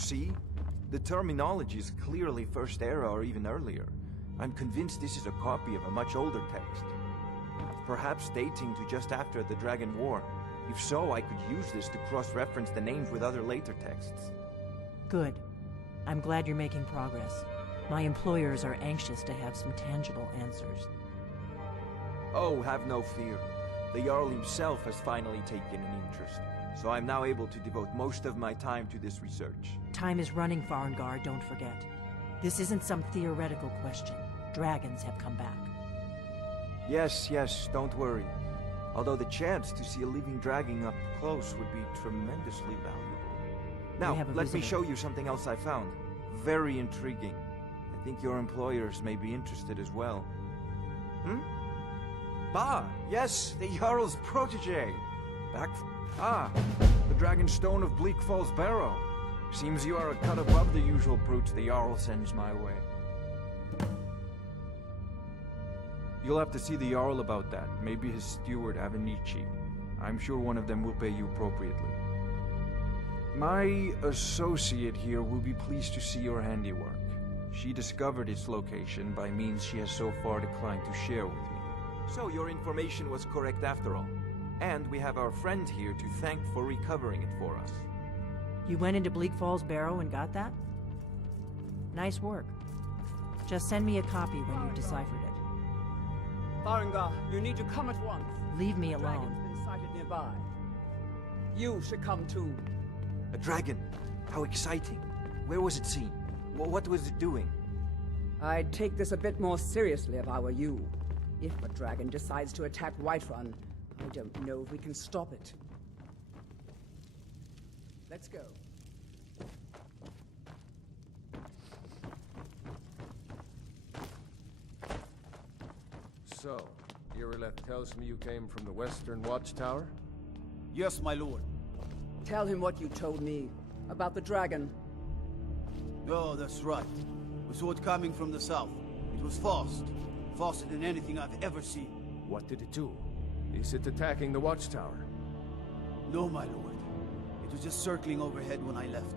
see? The terminology is clearly First Era or even earlier. I'm convinced this is a copy of a much older text. Perhaps dating to just after the Dragon War. If so, I could use this to cross-reference the names with other later texts. Good. I'm glad you're making progress. My employers are anxious to have some tangible answers. Oh, have no fear. The Jarl himself has finally taken an interest, so I'm now able to devote most of my time to this research. Time is running, Farengar, don't forget. This isn't some theoretical question. Dragons have come back. Yes, don't worry. Although the chance to see a living dragon up close would be tremendously valuable. Now, let me show you something else I found. Very intriguing. I think your employers may be interested as well. Bah, yes, the Jarl's protege. The Dragon Stone of Bleak Falls Barrow. Seems you are a cut above the usual brutes the Jarl sends my way. You'll have to see the Jarl about that. Maybe his steward, Avenici. I'm sure one of them will pay you appropriately. My associate here will be pleased to see your handiwork. She discovered its location by means she has so far declined to share with me. So your information was correct after all. And we have our friend here to thank for recovering it for us. You went into Bleak Falls Barrow and got that? Nice work. Just send me a copy when you've deciphered it. Farengar, you need to come at once. Leave me The alone. dragon's been sighted nearby. You should come too. A dragon? How exciting. Where was it seen? What was it doing? I'd take this a bit more seriously if I were you. If a dragon decides to attack Whiterun, I don't know if we can stop it. Let's go. So, Irileth tells me you came from the Western Watchtower? Yes, my lord. Tell him what you told me about the dragon. Oh, that's right. We saw it coming from the south. It was fast. Faster than anything I've ever seen. What did it do? Is it attacking the Watchtower? No, my lord. It was just circling overhead when I left.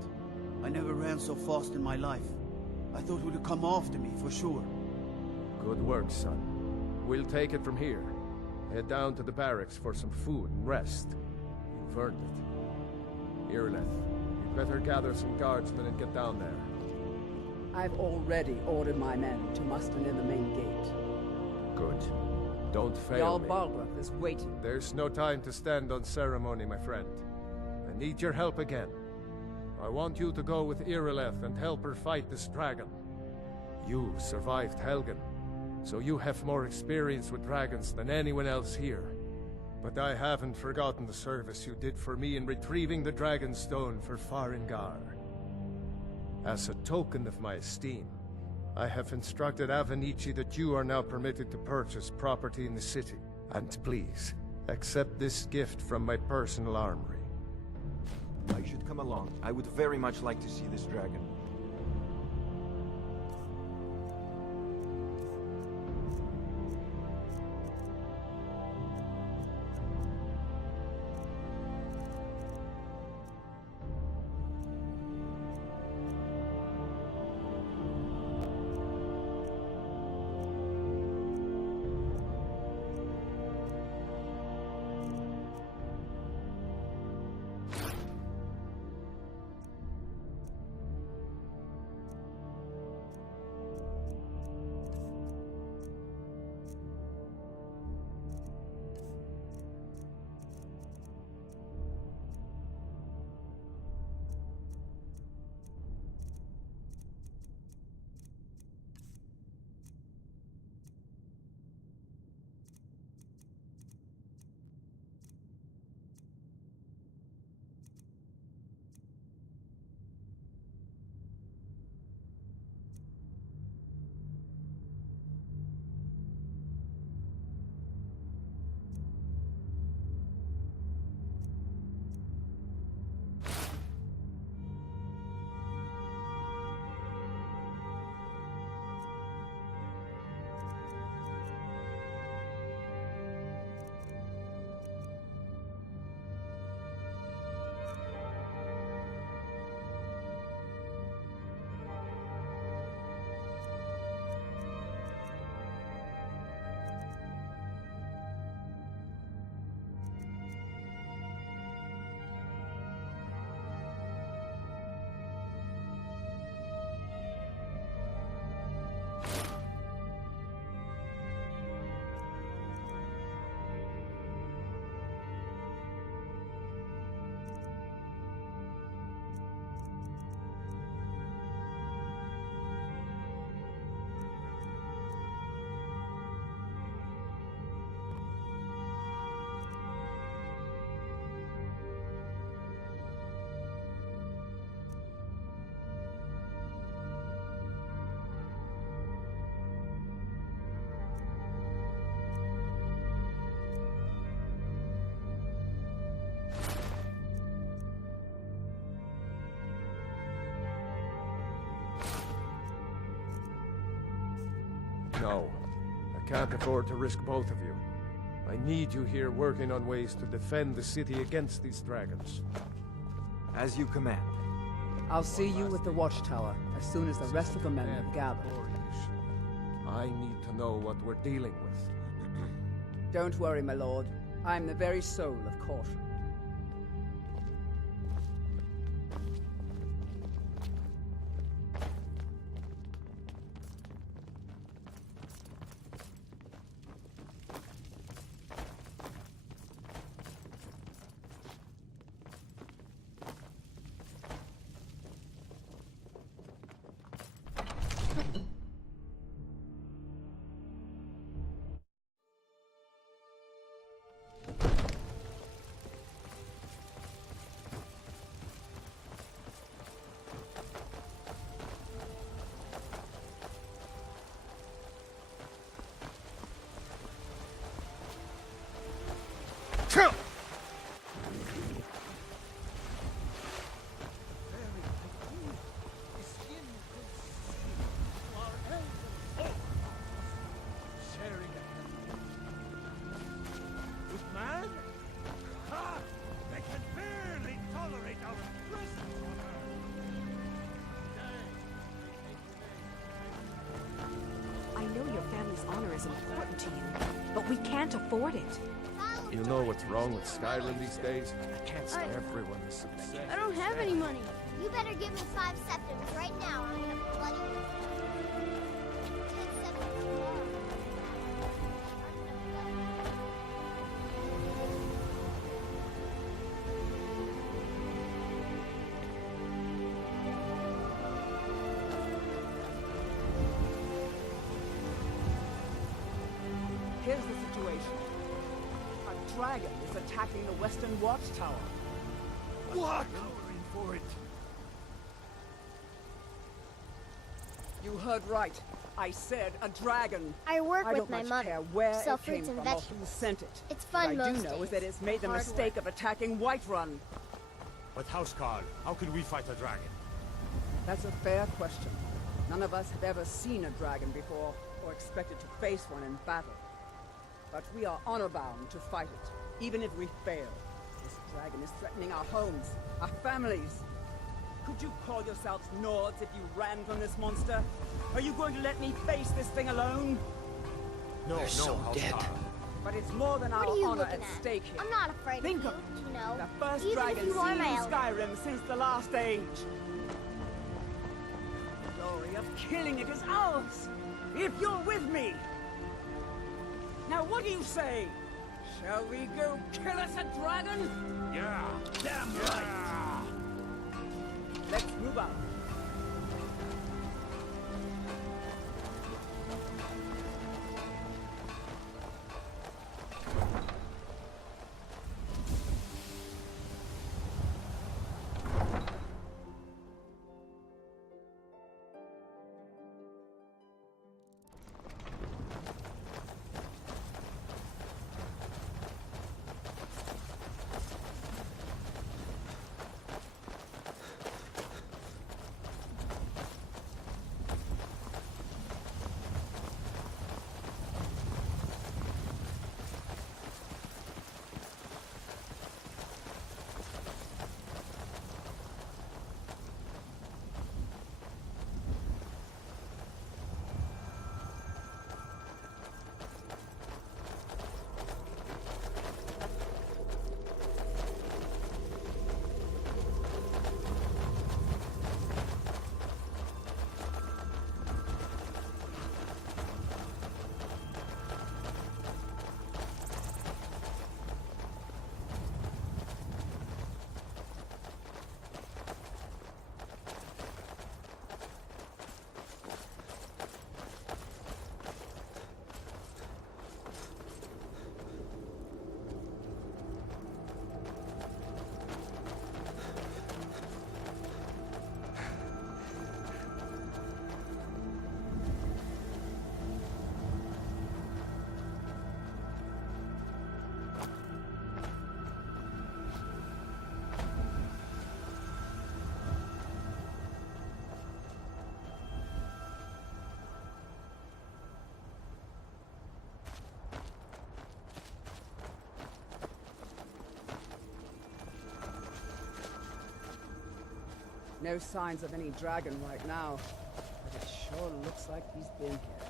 I never ran so fast in my life. I thought it would come after me, for sure. Good work, son. We'll take it from here. Head down to the barracks for some food and rest. You've earned it. Irileth, you'd better gather some guardsmen and get down there. I've already ordered my men to muster near the main gate. Good. Don't fail Jarl me. Balgruuf is waiting. There's no time to stand on ceremony, my friend. I need your help again. I want you to go with Irileth and help her fight this dragon. You survived Helgen, so you have more experience with dragons than anyone else here. But I haven't forgotten the service you did for me in retrieving the Dragon Stone for Farengar. As a token of my esteem, I have instructed Avenici that you are now permitted to purchase property in the city. And please, accept this gift from my personal armory. I should come along. I would very much like to see this dragon. No. I can't afford to risk both of you. I need you here working on ways to defend the city against these dragons. As you command. I'll see you at the watchtower as soon as the rest of the men have gathered. I need to know what we're dealing with. Don't worry, my lord. I'm the very soul of caution. I know your family's honor is important to you, but we can't afford it. You know what's wrong with Skyrim these days? I can't say everyone is obsessed. I don't have any money. You better give me 5 septims right now. I'm gonna bloody you. 10 septims tomorrow. Here's the situation. A dragon is attacking the western watchtower. What? For it. You heard right. I said a dragon. I work I with don't my much mother. care where Sell it came fruits and from or who vegetables. sent it. It's fun What I most do know days. is that it's made the Hard mistake work. of attacking Whiterun. But Housecarl, how can we fight a dragon? That's a fair question. None of us have ever seen a dragon before, or expected to face one in battle. But we are honor-bound to fight it, even if we fail. This dragon is threatening our homes, our families. Could you call yourselves Nords if you ran from this monster? Are you going to let me face this thing alone? No, no, Housecarl. But it's more than What our are you honor looking at at? stake here. I'm not afraid Think of of you, it. you know. The first Even dragon if you seen are in my elder. Skyrim since the last age. The glory of killing it is ours, if you're with me. Now what do you say? Shall we go kill us a dragon? Yeah! Damn right. Let's move out. No signs of any dragon right now, but it sure looks like he's been here.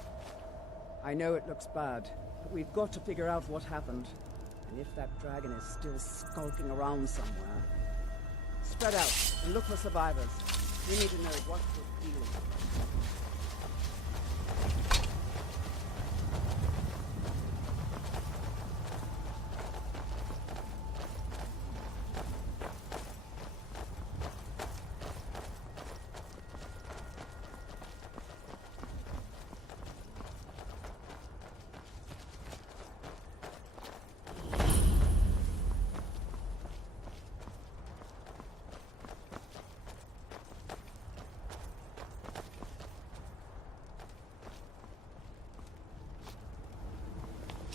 I know it looks bad, but we've got to figure out what happened. And if that dragon is still skulking around somewhere. Spread out and look for survivors. We need to know what we're dealing with.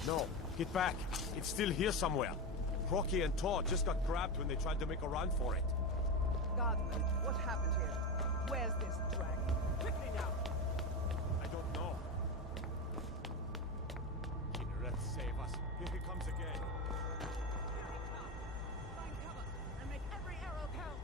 No, get back. It's still here somewhere. Crocky and Todd just got grabbed when they tried to make a run for it. Guardsman, what happened here? Where's this dragon? Quickly now! I don't know. Kinneret, save us. Here he comes again. Here he comes! Find cover and make every arrow count!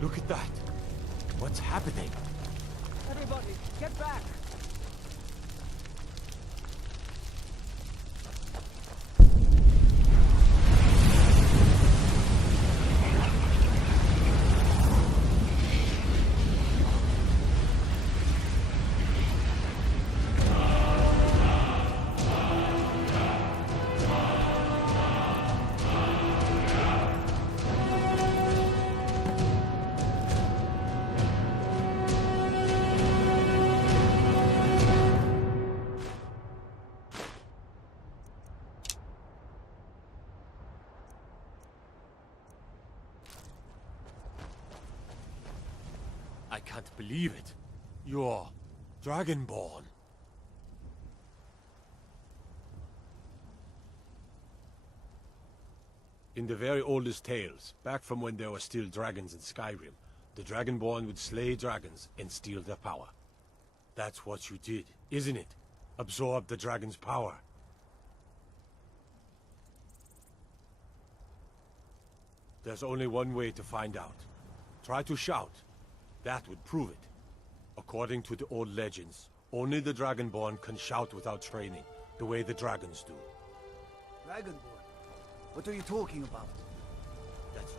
Look at that. What's happening? Everybody, get back! I can't believe it. You're Dragonborn. In the very oldest tales, back from when there were still dragons in Skyrim, the Dragonborn would slay dragons and steal their power. That's what you did, isn't it? Absorb the dragon's power. There's only one way to find out. Try to shout. That would prove it. According to the old legends, only the Dragonborn can shout without training, the way the dragons do. Dragonborn? What are you talking about? That's...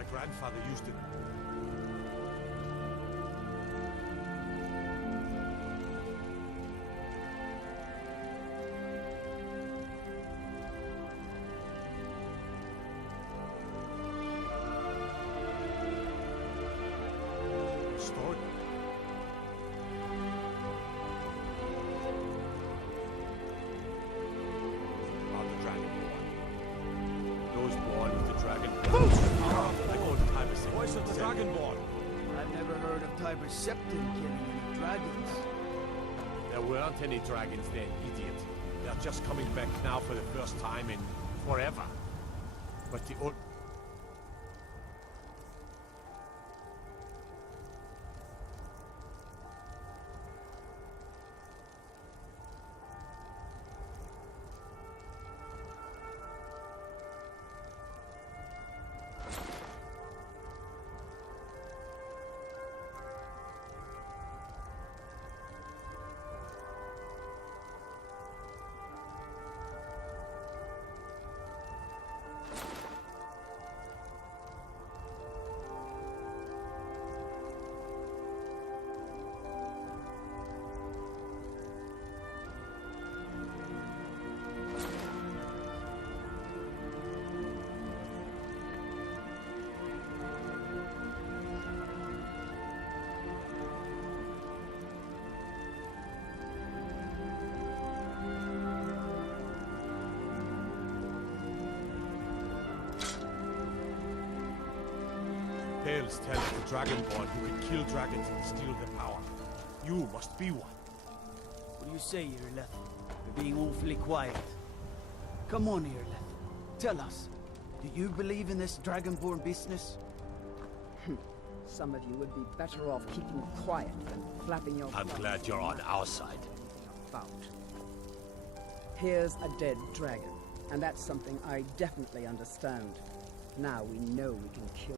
My grandfather used it. Stored. About the Dragonborn. Those born with the Dragonborn. I call it Tiber Voice of the Dragonborn. I've never heard of Tiber Septim killing any dragons. There weren't any dragons then, idiot. They're just coming back now for the first time in forever. But the old... Tales tell of the Dragonborn who can kill dragons and steal their power. You must be one. What do you say, Irileth? You're being awfully quiet. Come on, Irileth. Tell us. Do you believe in this Dragonborn business? Some of you would be better off keeping quiet than flapping your I'm gums glad you're on our side. about. Here's a dead dragon, and that's something I definitely understand. Now we know we can kill